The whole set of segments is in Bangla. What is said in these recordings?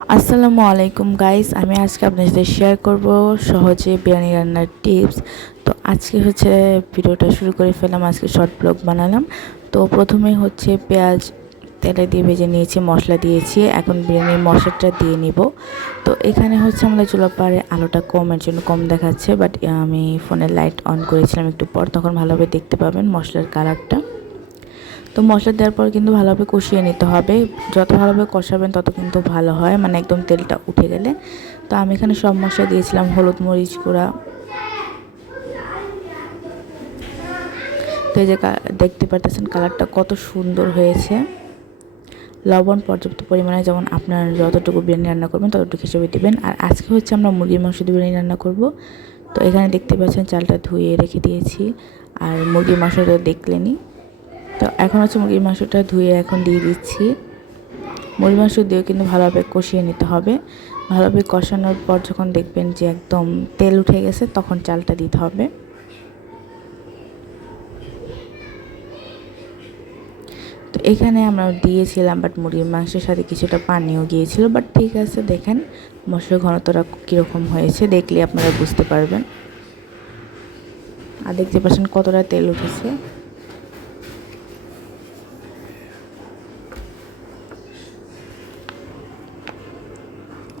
আসসালামু আলাইকুম গাইস, আমি আজকে আপনাদের সাথে শেয়ার করব সহজে বিরিয়ানি রান্নার টিপস। তো আজকে হচ্ছে ভিডিওটা শুরু করে ফেললাম, আজকে শর্ট ব্লগ বানালাম। তো প্রথমেই হচ্ছে পেঁয়াজ তেলে দিয়ে ভেজে নিয়েছি, মশলা দিয়েছি, এখন বিরিয়ানির মশলাটা দিয়ে নিব। তো এখানে হচ্ছে আমাদের চুলা পাড়ে আলোটা কমের জন্য কম দেখাচ্ছে, বাট আমি ফোনের লাইট অন করেছিলাম একটু পর, তখন ভালোভাবে দেখতে পাবেন মশলার কালারটা। তো মশলা দেওয়ার পর কিন্তু ভালোভাবে কষিয়ে নিতে হবে, যত ভালোভাবে কষাবেন তত কিন্তু ভালো হয়, মানে একদম তেলটা উঠে গেলে। তো আমি এখানে সব মশলা দিয়েছিলাম, হলুদ মরিচ গুঁড়া। তো এই যে দেখতে পারতেছেন কালারটা কত সুন্দর হয়েছে। লবণ পর্যাপ্ত পরিমাণে, যেমন আপনার যতটুকু বিরিয়ানি রান্না করবেন ততটুকু হিসেবে দিবেন। আর আজকে হচ্ছে আমরা মুরগির মাংস দিয়ে বিরিয়ানি রান্না করব। তো এখানে দেখতে পাচ্ছেন চালটা ধুয়ে রেখে দিয়েছি, আর মুরগির মাংসটা দেখলেনি। তো এখন হচ্ছে মুরগির মাংসটা ধুয়ে এখন দিয়ে দিচ্ছি। মুরগির মাংস দিয়েও কিন্তু ভালোভাবে কষিয়ে নিতে হবে। ভালোভাবে কষানোর পর যখন দেখবেন যে একদম তেল উঠে গেছে, তখন চালটা দিতে হবে। তো এখানে আমরা দিয়েছিলাম, বাট মুরগির মাংসের সাথে কিছুটা পানিও গিয়েছিল, বাট ঠিক আছে। দেখেন মশলার ঘনত্বটা কীরকম হয়েছে, দেখলে আপনারা বুঝতে পারবেন। আর দেখতে পাচ্ছেন কতটা তেল উঠেছে।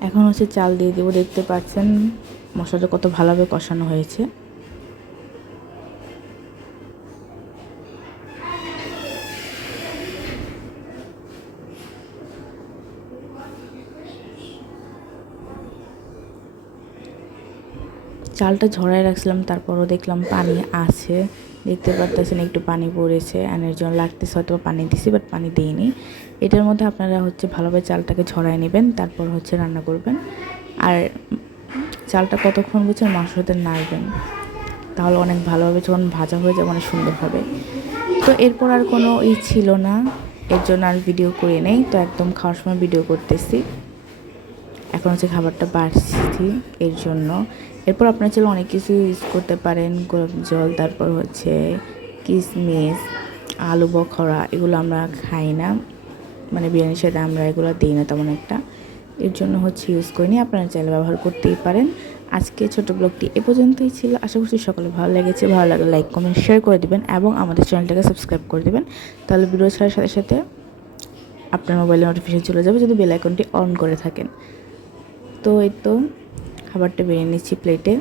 এখন হচ্ছে চাল দিয়ে দেবো। দেখতে পাচ্ছেন মশলাটা কত ভালোভাবে কষানো হয়েছে। চালটা ঝরায় রাখছিলাম, তারপরও দেখলাম পানি আছে। দেখতে পারতেছেন একটু পানি পড়েছে, আর এর জন্য লাগতেছে হয়তো পানি দিছি, বাট পানি দিইনি। এটার মধ্যে আপনারা হচ্ছে ভালোভাবে চালটাকে ঝরায় নেবেন, তারপর হচ্ছে রান্না করবেন। আর চালটা কতক্ষণ বুঝছেন মাংসের সাথে নাড়বেন, তাহলে অনেক ভালোভাবে যখন ভাজা হয়ে যাবে অনেক সুন্দর হবে। তো এরপর আর কোনো ছিল না, এর জন্য আর ভিডিও করে নেই। তো একদম খাওয়ার সময় ভিডিও করতেছি। এখন হচ্ছে খাবারটা বাড়ছি এর জন্য। এরপর আপনার চাইলে অনেক কিছু ইউজ করতে পারেন, গোলাপ জল, তারপর হচ্ছে কিশমিশ, আলু বখরা, এগুলো আমরা খাই না, মানে বিরিয়ানির সাথে আমরা এগুলো দিই না তেমন একটা, এর জন্য হচ্ছে ইউজ করিনি। আপনারা চাইলে ব্যবহার করতেই পারেন। আজকে ছোটো ব্লগটি এ পর্যন্তই ছিল। আশা করছি সকলে ভালো লেগেছে। ভালো লাগলে লাইক কমেন্ট শেয়ার করে দেবেন এবং আমাদের চ্যানেলটাকে সাবস্ক্রাইব করে দেবেন, তাহলে ভিডিও ছাড়ার সাথে সাথে আপনার মোবাইলে নোটিফিকেশন চলে যাবে, যদি বেল আইকনটি অন করে থাকেন। তো এই তো খাবারটা বেরিয়ে নিচ্ছি প্লেটে।